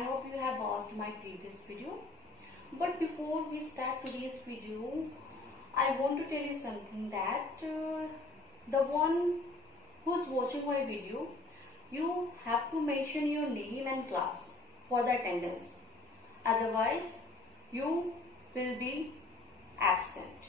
I hope you have watched my previous video. But before we start today's video, I want to tell you something that the one who's watching my video, you have to mention your name and class for the attendance. Otherwise, you will be absent.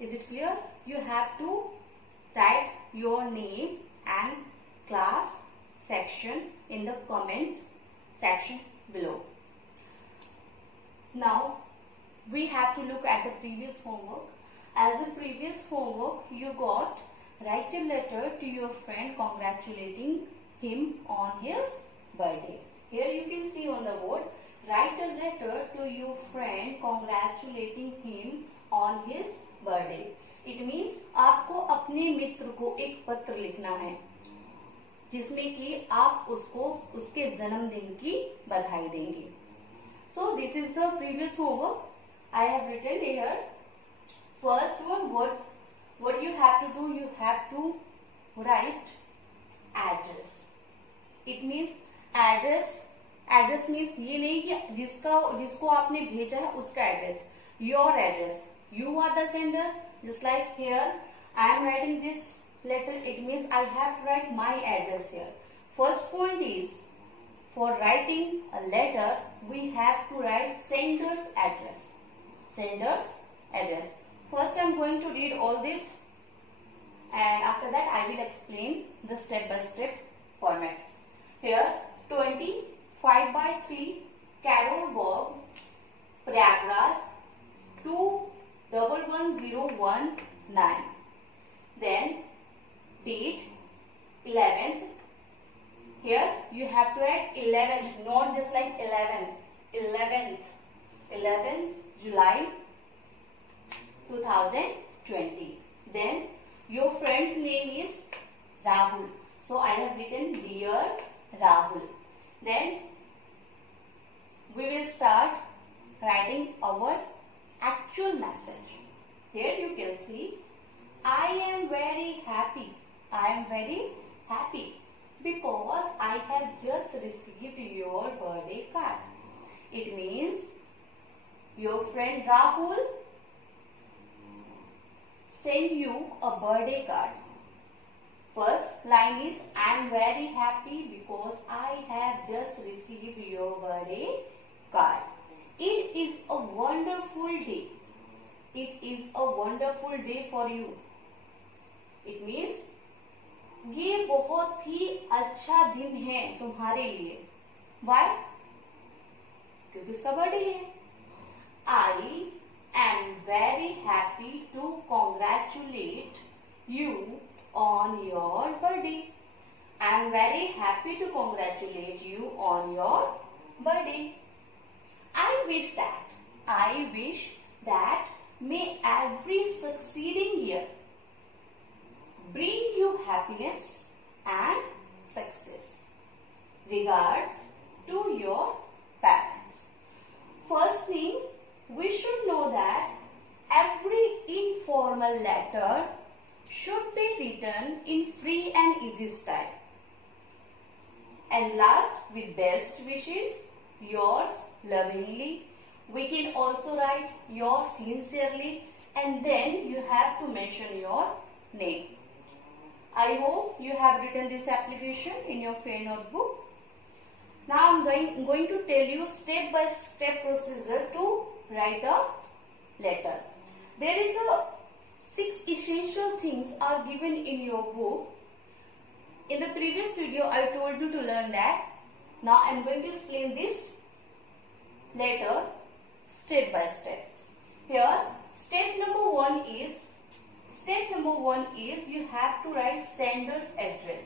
Is it clear? You have to write your name and class section in the comment section below. Now we have to look at the previous homework. As the previous homework, you got write a letter to your friend congratulating him on his birthday. Here you can see on the board, write a letter to your friend congratulating him on his birthday. It means आपको अपने मित्र को एक पत्र लिखना है जिसमें कि आप उसको उसके जन्मदिन की बधाई देंगे. So this is the previous homework. I have written here. First one, what you have to do, you have to write address. It means address means ये नहीं कि जिसको आपने भेजा है उसका address. Your address. You are the sender. Just like here, I am writing this letter. It means I have to write my address here. First point is, for writing a letter, we have to write sender's address. Sender's address. First, I am going to read all this, and after that, I will explain the step-by-step format. Here, 25/3 Carroll Walk, Prayagraj, 211019. Then date 11th. Here you have to write 11th, not just like 11th July 2020. Then your friend's name is Rahul, so I have written dear Rahul. Then we will start writing our actual message. Here you can see, I am very happy. I am very happy because I have just received your birthday card. It means your friend Rahul sent you a birthday card. First line is, I am very happy because I have just received your birthday card. It is a wonderful day. It is a wonderful day for you. It means ये बहुत ही अच्छा दिन है तुम्हारे लिए. Why? क्योंकि उसका birthday है. I am very happy to congratulate you on your birthday. I am very happy to congratulate you on your birthday. I wish that may every succeeding year bring you happiness and success. Regards to your parents. First thing, we should know that every informal letter should be written in free and easy style. And last, with best wishes, yours lovingly. We can also write yours sincerely, and then you have to mention your name. I hope you have written this application in your fair notebook. Now I am going to tell you step-by-step procedure to write a letter. There is 6 essential things are given in your book. In the previous video, I told you to learn that. Now I am going to explain this letter step by step. Here, step number one is you have to write sender's address.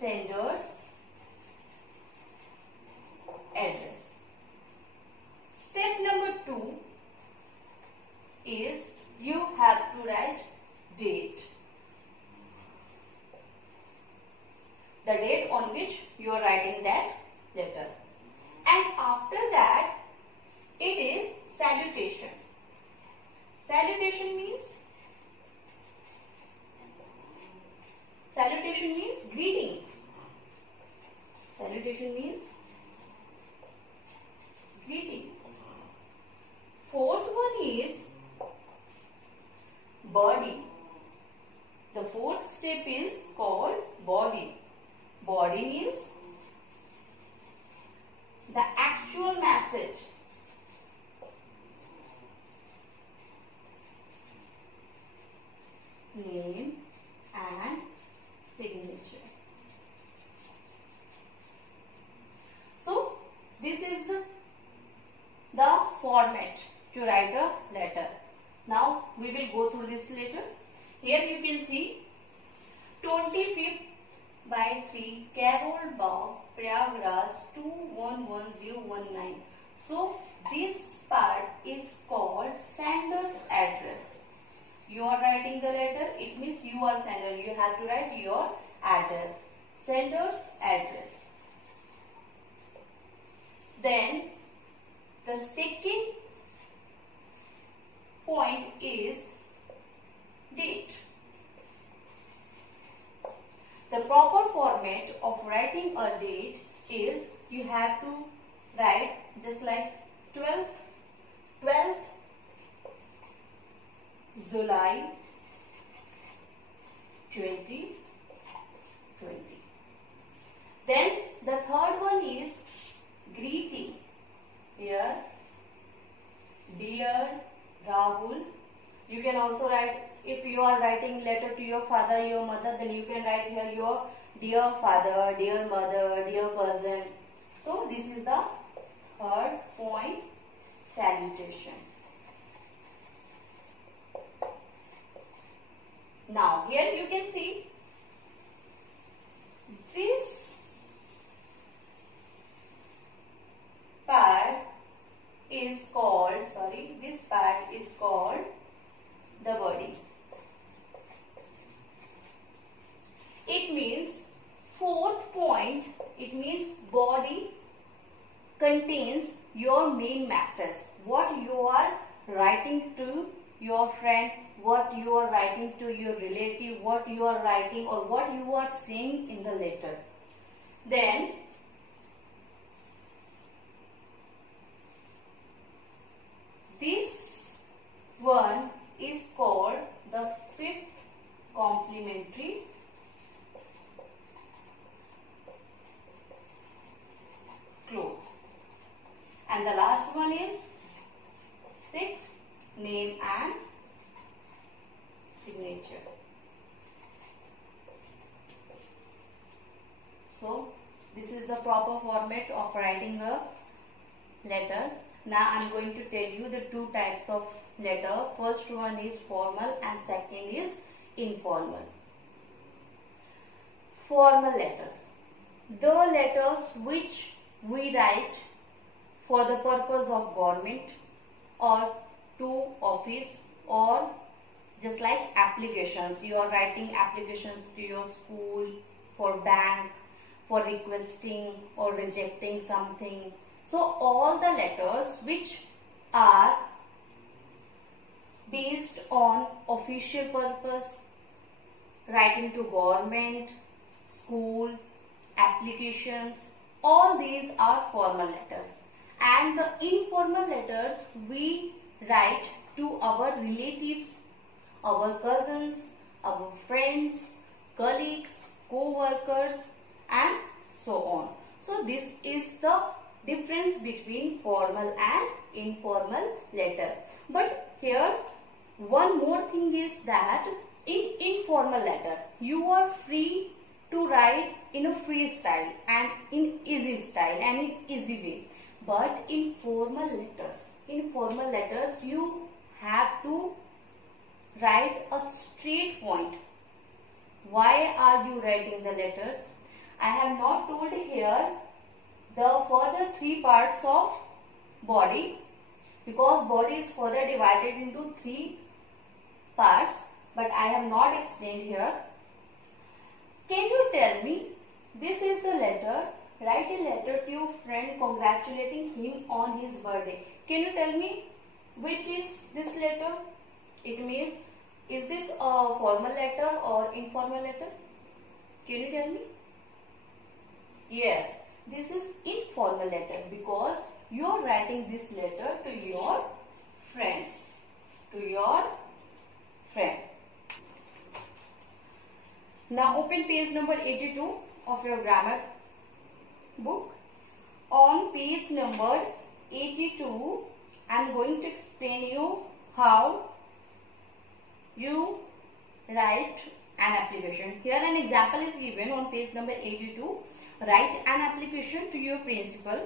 Sender's address. Step number 2 is you have to write date. The date on which you are writing that letter. And after that, it is salutation. Salutation means greeting. Salutation means Greetings. Fourth one is body. The fourth step is called body. Body means the actual message. Name and signature. So this is the format to write a letter. Now we will go through this letter. Here you can see 25th by 3 Carol Baugh, Prayagraj 211019. So this part is called sender's address. You are writing the letter, it means you are sender. You have to write your address. Sender's address. Then the second point is date. The proper format of writing a date is you have to write just like 12th July 2020. Then the third one is greeting. Here, dear Rahul. You can also write, if you are writing letter to your father, your mother, then you can write here your dear father, dear mother, dear cousin. So this is the third point, salutation. Now here you can see this part is called, the body. It means fourth point, it means body contains your main message. What you are writing to your friend, what you are writing to your relative, what you are writing or what you are saying in the letter. Then this one is called the fifth complimentary close. And the last one is sixth, name and signature. So this is the proper format of writing a letter. Now I am going to tell you the two types of letter. First one is formal and second is informal. Formal letters. The letters which we write for the purpose of government or to office or just like applications. You are writing applications to your school, for bank, for requesting or rejecting something. So all the letters which are based on official purpose, writing to government, school, applications, all these are formal letters. And the informal letters we write to our relatives, our cousins, our friends, colleagues, co-workers and so on. So this is the difference between formal and informal letter. But here one more thing is that in informal letter you are free to write in a free style and in easy style and in easy way. But in formal letters you have to write a straight point. Why are you writing the letters? I have not told here the further three parts of body, because body is further divided into three parts, but I have not explained here. Can you tell me, this is the letter, write a letter to your friend congratulating him on his birthday. Can you tell me which is this letter? It means, is this a formal letter or informal letter? Can you tell me? Yes, this is informal. formal letter because you are writing this letter to your friend. Now open page number 82 of your grammar book. On page number 82, I am going to explain you how you write an application. Here an example is given on page number 82. Write an application to your principal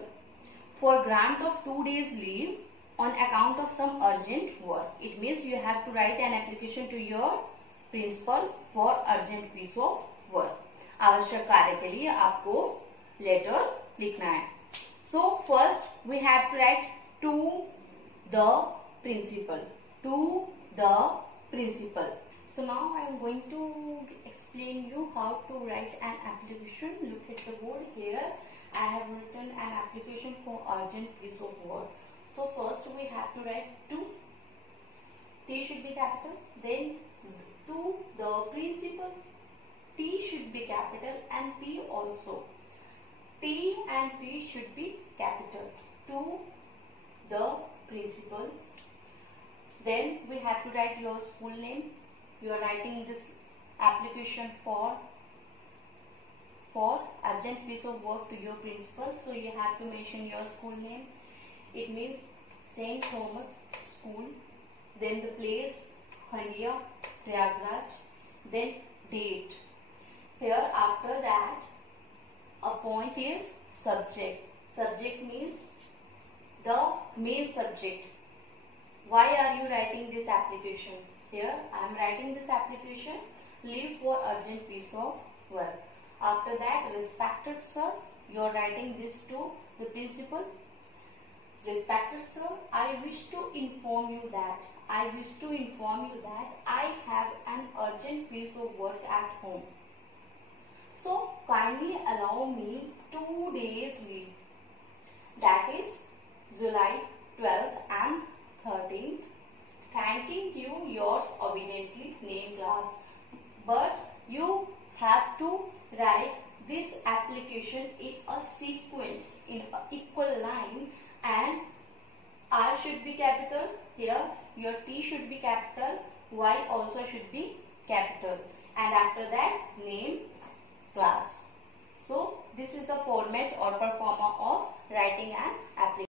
for grant of 2 days leave on account of some urgent work. It means you have to write an application to your principal for urgent piece of work. आवश्यक कार्य के लिए आपको letter लिखना है. So first we have to write to the principal. So now I am going to explain you how to write an application. Look at the board here. I have written an application for urgent piece of work. So first we have to write to. T should be capital. Then to the principal. T should be capital and P also. T and P should be capital. To the principal. Then we have to write your school name. You are writing this application for urgent piece of work to your principal. So you have to mention your school name. It means St. Thomas School. Then the place, Handia, Prayagraj. Then date. Here after that, a point is subject. Subject means the main subject. Why are you writing this application? Here I am writing this application, leave for urgent piece of work. After that, respected sir, you are writing this to the principal. Respected sir, I wish to inform you that I have an urgent piece of work at home. So kindly allow me 2 days leave. That is July 12th and 13th. Thanking you, yours obediently, name class. But you have to write this application in a sequence, in an equal line, and R should be capital. Here your T should be capital, Y also should be capital, and after that name, class. So this is the format or performer of writing an